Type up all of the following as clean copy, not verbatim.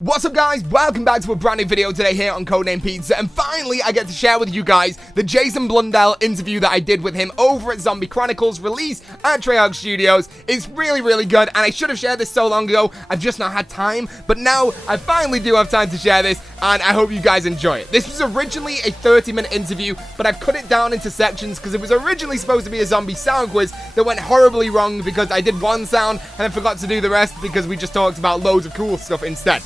What's up guys, welcome back to a brand new video today here on CodeNamePizza, and finally I get to share with you guys the Jason Blundell interview that I did with him over at Zombie Chronicles, released at Treyarch Studios. It's really good, and I should have shared this so long ago. I've just not had time, but now I finally do have time to share this, and I hope you guys enjoy it. This was originally a 30-minute interview, but I've cut it down into sections because it was originally supposed to be a zombie sound quiz that went horribly wrong because I did one sound and then forgot to do the rest because we just talked about loads of cool stuff instead.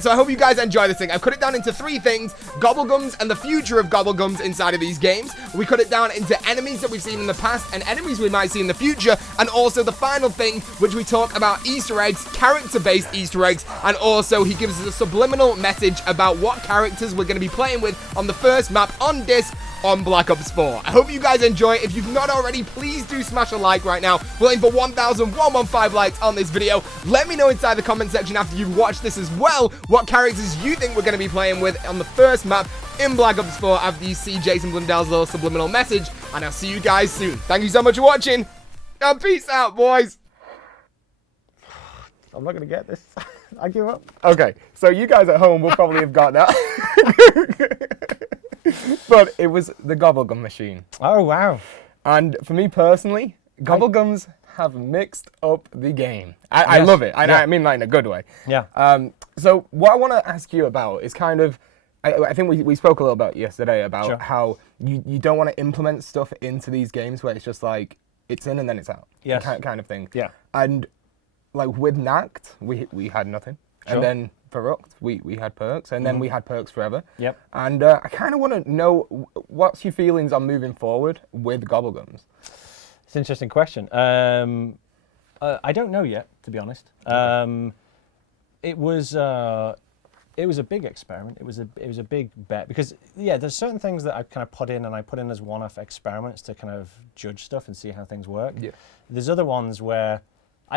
So I hope you guys enjoy this thing. I've cut it down into three things: Gobblegums and the future of Gobblegums inside of these games. We cut it down into enemies that we've seen in the past and enemies we might see in the future, and also the final thing, which we talk about Easter eggs, character-based Easter eggs, and also he gives us a subliminal message about what characters we're going to be playing with on the first map on disc on Black Ops 4. I hope you guys enjoy it. If you've not already, please do smash a like right now. We're aiming for 1,115 likes on this video. Let me know inside the comment section after you've watched this as well what characters you think we're going to be playing with on the first map in Black Ops 4 after you see Jason Blundell's little subliminal message, and I'll see you guys soon. Thank you so much for watching, and peace out, boys. I'm not going to get this. I give up. Okay, so you guys at home will probably have got that. But it was the Gobblegum machine. Oh, wow. And for me personally, Gobblegums have mixed up the game. I love it. I mean that in a good way. Yeah. So what I want to ask you about is kind of, I think we spoke a little about yesterday about how you don't want to implement stuff into these games where it's just like, it's in and then it's out. Yes. Kind of thing. Yeah. And like with Nact, we had nothing. Sure. And then for Rucked, we had perks, and then we had perks forever. Yep. And I kind of want to know, what's your feelings on moving forward with Gobblegums? It's an interesting question. I don't know yet, to be honest. It was a big experiment. It was a big bet because there's certain things that I kind of put in as one-off experiments to kind of judge stuff and see how things work. Yeah. There's other ones where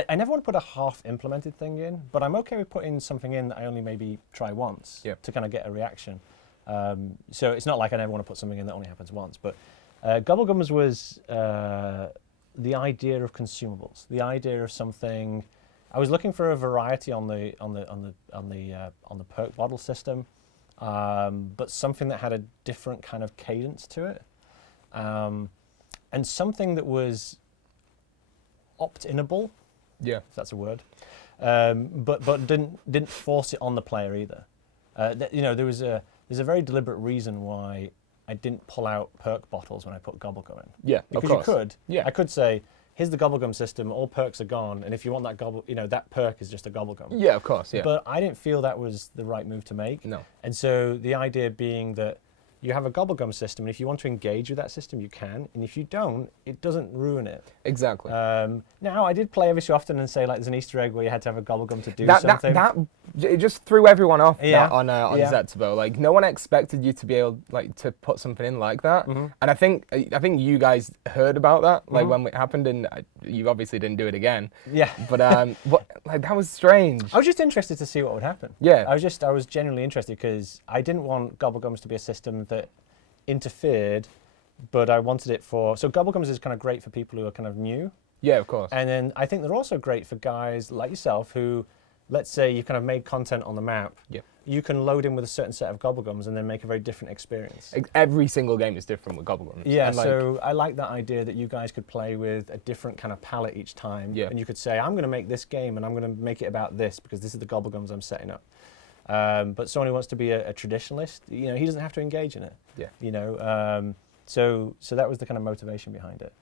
I never want to put a half-implemented thing in, but I'm okay with putting something in that I only maybe try once to kind of get a reaction. So it's not like I never want to put something in that only happens once. But Gobblegums was the idea of consumables, the idea of something. I was looking for a variety on the perk bottle system, but something that had a different kind of cadence to it, and something that was opt-inable. Yeah, if that's a word, but didn't force it on the player either. There's a very deliberate reason why I didn't pull out perk bottles when I put Gobblegum in. Yeah, because you could. Yeah, I could say, here's the Gobblegum system. All perks are gone, and if you want that that perk is just a Gobblegum. Yeah, of course. Yeah. But I didn't feel that was the right move to make. No. And so the idea being that you have a Gobblegum system, and if you want to engage with that system, you can. And if you don't, it doesn't ruin it. Exactly. Now, I did play every so often and say, like, there's an Easter egg where you had to have a Gobblegum to do something. It just threw everyone off on Zetsubo. Like, no one expected you to be able, like, to put something in like that. And I think you guys heard about that, like, when it happened, and you obviously didn't do it again. Yeah. But that was strange. I was just interested to see what would happen. Yeah. I was genuinely interested because I didn't want Gobblegums to be a system that interfered, but I wanted it for. So Gobblegums is kind of great for people who are kind of new. Yeah, of course. And then I think they're also great for guys like yourself who, let's say you kind of made content on the map. Yeah. You can load in with a certain set of Gobblegums and then make a very different experience. Every single game is different with Gobblegums. Yeah, so I like that idea that you guys could play with a different kind of palette each time. Yeah. And you could say, I'm going to make this game and I'm going to make it about this because this is the Gobblegums I'm setting up. But someone who wants to be a traditionalist, he doesn't have to engage in it. Yeah. So that was the kind of motivation behind it.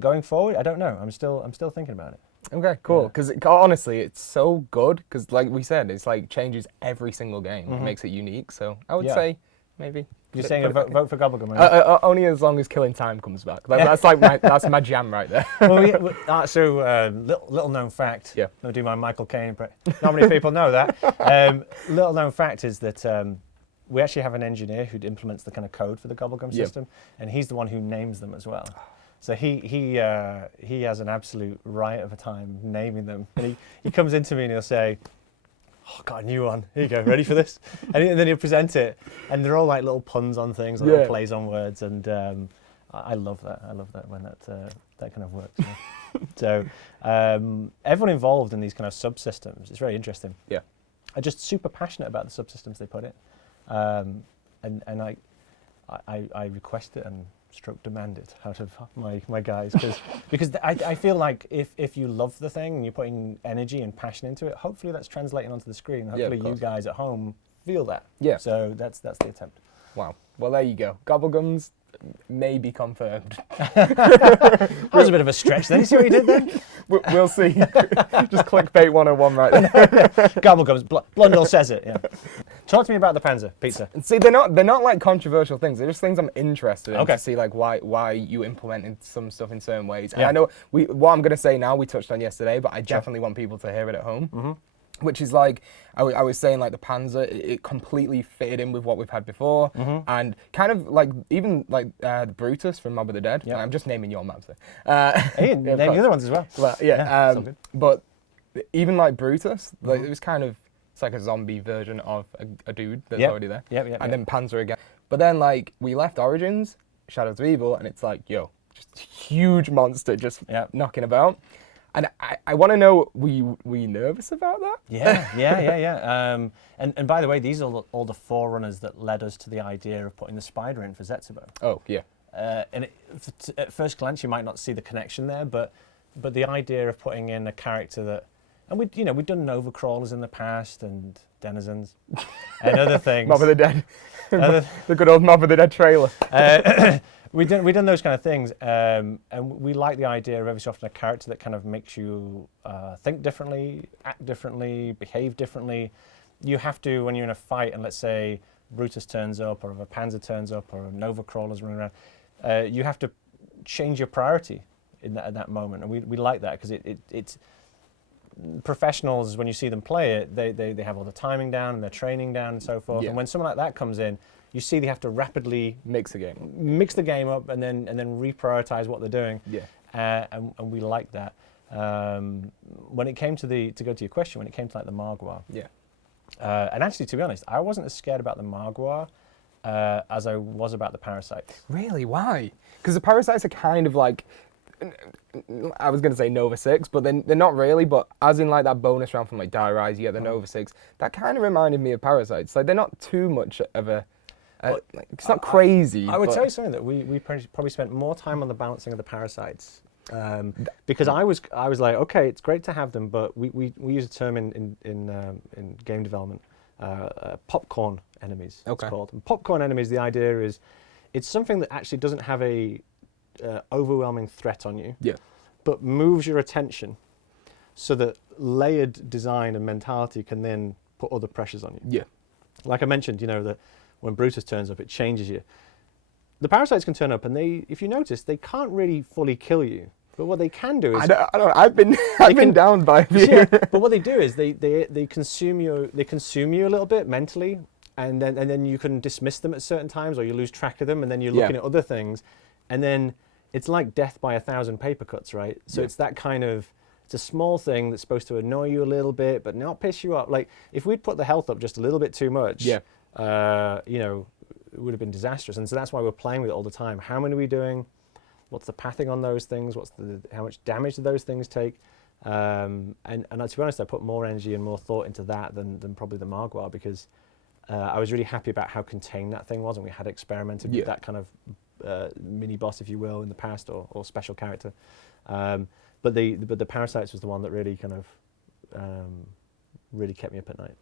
Going forward, I don't know. I'm still thinking about it. Okay, cool. Because honestly, it's so good. Because like we said, it's like changes every single game. It makes it unique. So I would say maybe. You're saying a vote for Gobblegum, right? Only as long as Killing Time comes back. That's like that's my jam right there. Little known fact. Yeah. I'll do my Michael Caine. Not many people know that. Little known fact is that we actually have an engineer who implements the kind of code for the Gobblegum system, and he's the one who names them as well. So he has an absolute riot of a time naming them. And he comes into me and he'll say, oh, got a new one. Here you go. Ready for this? And then he'll present it. And they're all like little puns on things, little plays on words. And I love that. I love that when that kind of works. So everyone involved in these kind of subsystems, it's very interesting. Yeah. are just super passionate about the subsystems they put in. And I request it and stroke demand it out of my guys because I feel like if you love the thing and you're putting energy and passion into it, hopefully that's translating onto the screen. Hopefully you guys at home feel that. Yeah. So that's the attempt. Wow. Well, there you go. Gobblegums may be confirmed. That was a bit of a stretch then. You see what you did then? We'll see. Just clickbait 101 right there. Gobblegums. Blundell says it. Yeah. Talk to me about the Panzer pizza. See, they're not like controversial things. They're just things I'm interested in Okay. to see like why you implemented some stuff in certain ways. And Yeah. I know what I'm gonna say now we touched on yesterday, but I definitely want people to hear it at home. Mm-hmm. Which is like, I was saying like the Panzer, it completely fitted in with what we've had before. Mm-hmm. And kind of like, even like the Brutus from Mob of the Dead. Yeah. I'm just naming your maps there. Hey, name the other ones as well. But but even like Brutus, like it was kind of, it's like a zombie version of a dude that's already there. And then Panzer again. But then like, we left Origins, Shadows of Evil, and it's like, yo, just huge monster just knocking about. And I want to know, were you nervous about that? Yeah. And by the way, these are all the forerunners that led us to the idea of putting the spider in for Zetsubo. Oh, yeah. And at first glance, you might not see the connection there, but the idea of putting in a character that, and we'd done Novacrawlers in the past and Denizens and other things. Mob of the Dead. The good old Mob of the Dead trailer. We've done those kind of things, and we like the idea of every so often a character that kind of makes you think differently, act differently, behave differently. You have to, when you're in a fight, and let's say Brutus turns up, or if a Panzer turns up, or a Novacrawler's running around, you have to change your priority in that moment, and we like that because it's professionals. When you see them play it, they have all the timing down and their training down and so forth. And when someone like that comes in, you see they have to rapidly mix the game up, and then reprioritize what they're doing. And we like that. When it came to go to your question, when it came to like the Margwa, and actually, to be honest, I wasn't as scared about the Margwa as I was about the parasites. Really? Why? Because the parasites are kind of like, I was going to say Nova 6, but they're not really, but as in like that bonus round from like Die Rise, you get the Nova 6, that kind of reminded me of parasites. Like, they're not too much of a, like, it's not crazy. I would tell you something that we probably spent more time on the balancing of the parasites. Because I was like, okay, it's great to have them, but we use a term in game development, popcorn enemies. It's called. And popcorn enemies. The idea is, it's something that actually doesn't have a overwhelming threat on you, but moves your attention, so that layered design and mentality can then put other pressures on you. Like I mentioned, that when Brutus turns up, it changes you. The parasites can turn up, and if you notice, they can't really fully kill you. But what they can do is, I've been downed by you. But what they do is they consume you a little bit mentally, and then you can dismiss them at certain times, or you lose track of them, and then you're looking at other things, and then it's like death by 1,000 paper cuts, right? So it's that kind of, it's a small thing that's supposed to annoy you a little bit, but not piss you off. Like, if we'd put the health up just a little bit too much, it would have been disastrous. And so that's why we're playing with it all the time. How many are we doing? What's the pathing on those things? How much damage do those things take? And to be honest, I put more energy and more thought into that than probably the Margwa, because I was really happy about how contained that thing was, and we had experimented with that kind of mini boss, if you will, in the past, or special character. But the parasites was the one that really kind of really kept me up at night.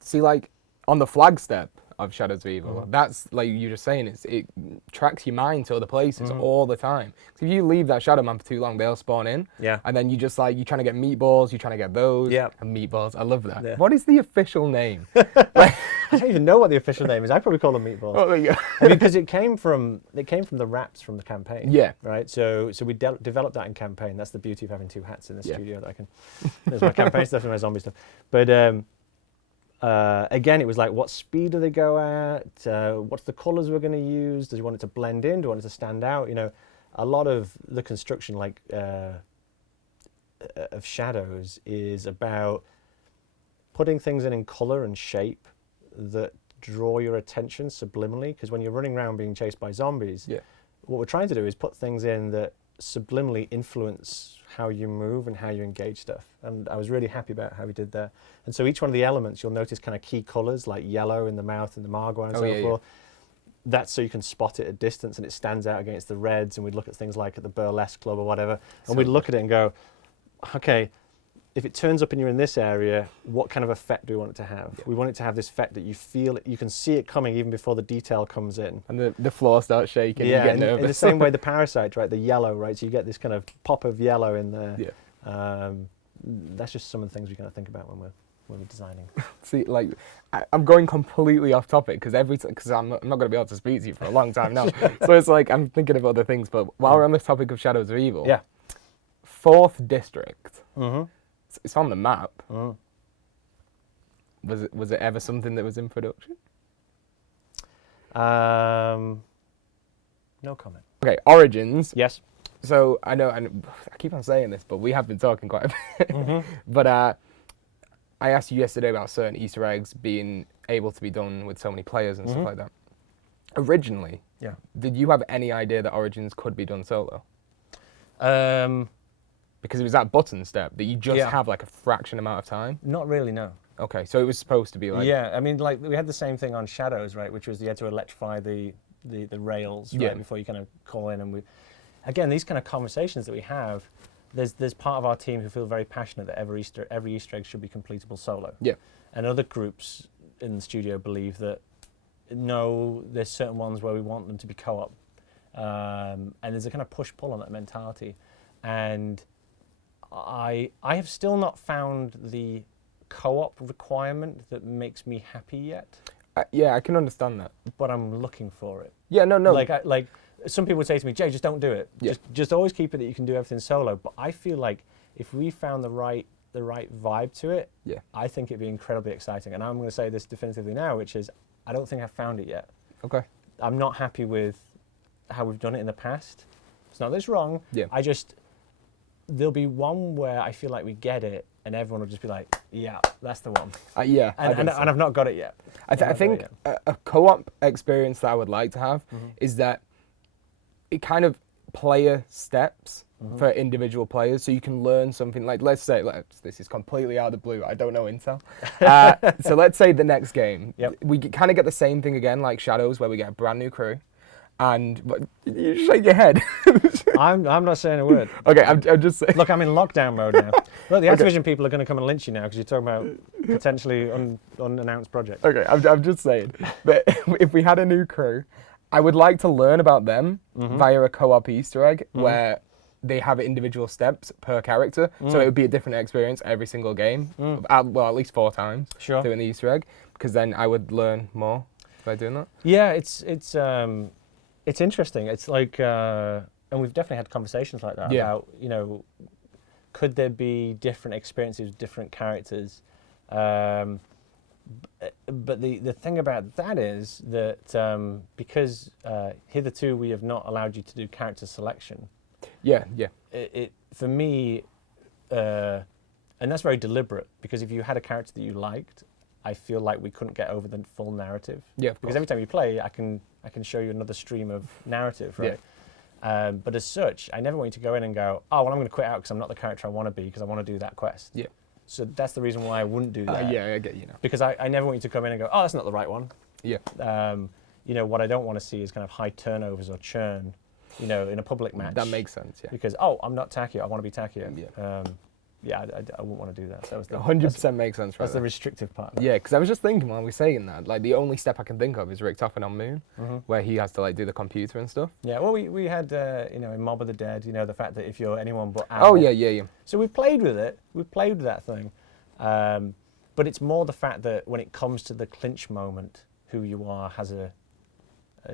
See, like on the flagstep of Shadows of Evil, that's like you were just saying, it tracks your mind to other places all the time. So if you leave that Shadow Man for too long, they'll spawn in. And then you just like, you're trying to get meatballs, you're trying to get those. And meatballs, I love that. What is the official name? I don't even know what the official name is. I probably call them meatballs. Oh, there you go. I mean, because it came from the wraps from the campaign. Right. So we developed that in campaign. That's the beauty of having two hats in the studio. That I can. There's my campaign stuff and my zombie stuff. But again, it was like, what speed do they go at? What's the colours we're going to use? Does you want it to blend in? Do you want it to stand out? A lot of the construction, like of Shadows, is about putting things in colour and shape that draw your attention subliminally. Because when you're running around being chased by zombies, what we're trying to do is put things in that subliminally influence how you move and how you engage stuff. And I was really happy about how we did that. And so each one of the elements, you'll notice kind of key colors like yellow in the mouth and the Margwa and so forth. That's so you can spot it at distance and it stands out against the reds. And we'd look at things like at the burlesque club or whatever, and we'd look at it and go, okay, if it turns up and you're in this area, what kind of effect do we want it to have? Yeah. We want it to have this effect that you feel, you can see it coming even before the detail comes in. And the floor starts shaking, yeah, you get nervous. In the same way the parasites, right, the yellow, right, so you get this kind of pop of yellow in there. Yeah. That's just some of the things we kind of think about when we're designing. See, like, I'm going completely off topic because I'm not going to be able to speak to you for a long time now. So it's like I'm thinking of other things. But while we're on this topic of Shadows of Evil, yeah, 4th District, mm-hmm. it's on the map. Mm. Was it ever something that was in production? No comment. Okay, Origins. Yes. So I know, and I keep on saying this, but we have been talking quite a bit. Mm-hmm. But I asked you yesterday about certain Easter eggs being able to be done with so many players and stuff like that. Originally, yeah, did you have any idea that Origins could be done solo? Because it was that button step that you just have like a fraction amount of time. Not really, no. Okay, so it was supposed to be like... Yeah, I mean, like, we had the same thing on Shadows, right, which was you had to electrify the rails, right, before you kind of call in. And again, these kind of conversations that we have, there's part of our team who feel very passionate that every Easter egg should be completable solo. Yeah. And other groups in the studio believe that, no, there's certain ones where we want them to be co-op. And there's a kind of push-pull on that mentality. And I have still not found the co-op requirement that makes me happy yet. Yeah, I can understand that. But I'm looking for it. Yeah, no. Like some people would say to me, Jay, just don't do it. Yeah. Just always keep it that you can do everything solo. But I feel like if we found the right vibe to it, yeah, I think it'd be incredibly exciting. And I'm going to say this definitively now, which is I don't think I've found it yet. Okay. I'm not happy with how we've done it in the past. It's not that it's wrong. Yeah. There'll be one where I feel like we get it, and everyone will just be like, "Yeah, that's the one." Yeah, and I've not got it yet. I think a co-op experience that I would like to have is that it kind of player steps for individual players, so you can learn something. Like, let's say, this is completely out of the blue. I don't know Intel. So let's say the next game, we kind of get the same thing again, like Shadows, where we get a brand new crew. And you shake your head. I'm not saying a word. Okay, I'm just saying. Look, I'm in lockdown mode now. Look, the Activision people are going to come and lynch you now because you're talking about potentially unannounced projects. Okay, I'm just saying. But if we had a new crew, I would like to learn about them via a co-op Easter egg where they have individual steps per character. So it would be a different experience every single game. Well, at least 4 times doing the Easter egg, because then I would learn more by doing that. Yeah, it's interesting. It's like, and we've definitely had conversations like that about, could there be different experiences with different characters? But the thing about that is that because hitherto we have not allowed you to do character selection. Yeah. It for me, and that's very deliberate, because if you had a character that you liked, I feel like we couldn't get over the full narrative. Yeah, of course. Because every time you play, I can show you another stream of narrative, right? Yeah. But as such, I never want you to go in and go, oh, well, I'm going to quit out because I'm not the character I want to be because I want to do that quest. Yeah. So that's the reason why I wouldn't do that. Yeah, I get you now. Because I never want you to come in and go, oh, that's not the right one. Yeah. What I don't want to see is kind of high turnovers or churn, in a public match. That makes sense, yeah. Because, I'm not Takio, I want to be Takio. Yeah. I wouldn't want to do that. That was 100% makes sense, right? That's the restrictive part. Yeah, because I was just thinking while we were saying that, like, the only step I can think of is Rick Toffin on Moon, where he has to, like, do the computer and stuff. Yeah, well, we had, in Mob of the Dead, the fact that if you're anyone but Al. Oh, yeah. So we've played with it. We've played with that thing. But it's more the fact that when it comes to the clinch moment, who you are has a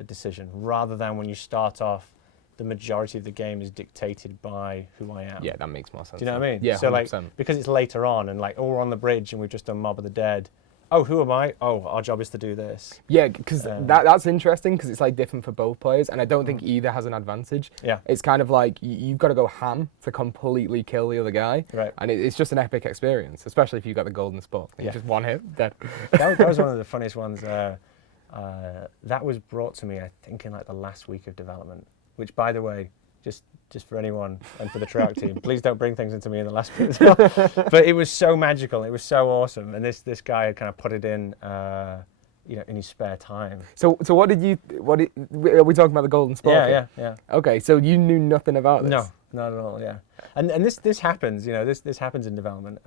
decision, rather than when you start off, the majority of the game is dictated by who I am. Yeah, that makes more sense. Do you know what I mean? Yeah, so 100%. like, because it's later on and like, we're on the bridge and we've just done Mob of the Dead. Oh, who am I? Oh, our job is to do this. Yeah, because that's interesting because it's like different for both players, and I don't think either has an advantage. Yeah. It's kind of like you've got to go ham to completely kill the other guy. Right. And it's just an epic experience, especially if you've got the golden spot. You just one hit, dead. That was one of the funniest ones. That was brought to me, I think, in like the last week of development, which, by the way, just for anyone and for the Treyarch team, please don't bring things into me in the last bit as well. But it was so magical. It was so awesome. And this guy had kind of put it in, in his spare time. So are we talking about the Golden Sparky? Yeah. Okay, so you knew nothing about this? No, not at all. Yeah. And this happens. This happens in development.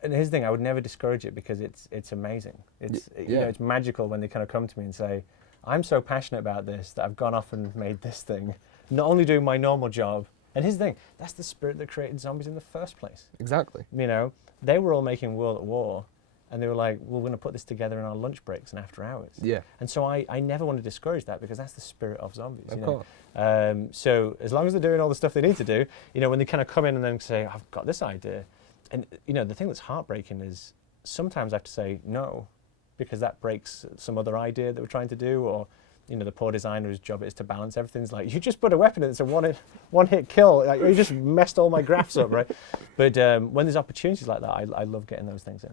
And here's the thing: I would never discourage it because it's amazing. It's magical when they kind of come to me and say, I'm so passionate about this that I've gone off and made this thing, not only doing my normal job. And here's the thing, that's the spirit that created zombies in the first place. Exactly. They were all making World at War, and they were like, well, we're going to put this together in our lunch breaks and after hours. Yeah. And so I never want to discourage that because that's the spirit of zombies. Of course. So as long as they're doing all the stuff they need to do, when they kind of come in and then say, I've got this idea. And, the thing that's heartbreaking is sometimes I have to say no, because that breaks some other idea that we're trying to do, or the poor designer's job is to balance everything's like, you just put a weapon in, it's a one-hit kill, like, you just messed all my graphs up, right? But when there's opportunities like that, I love getting those things in.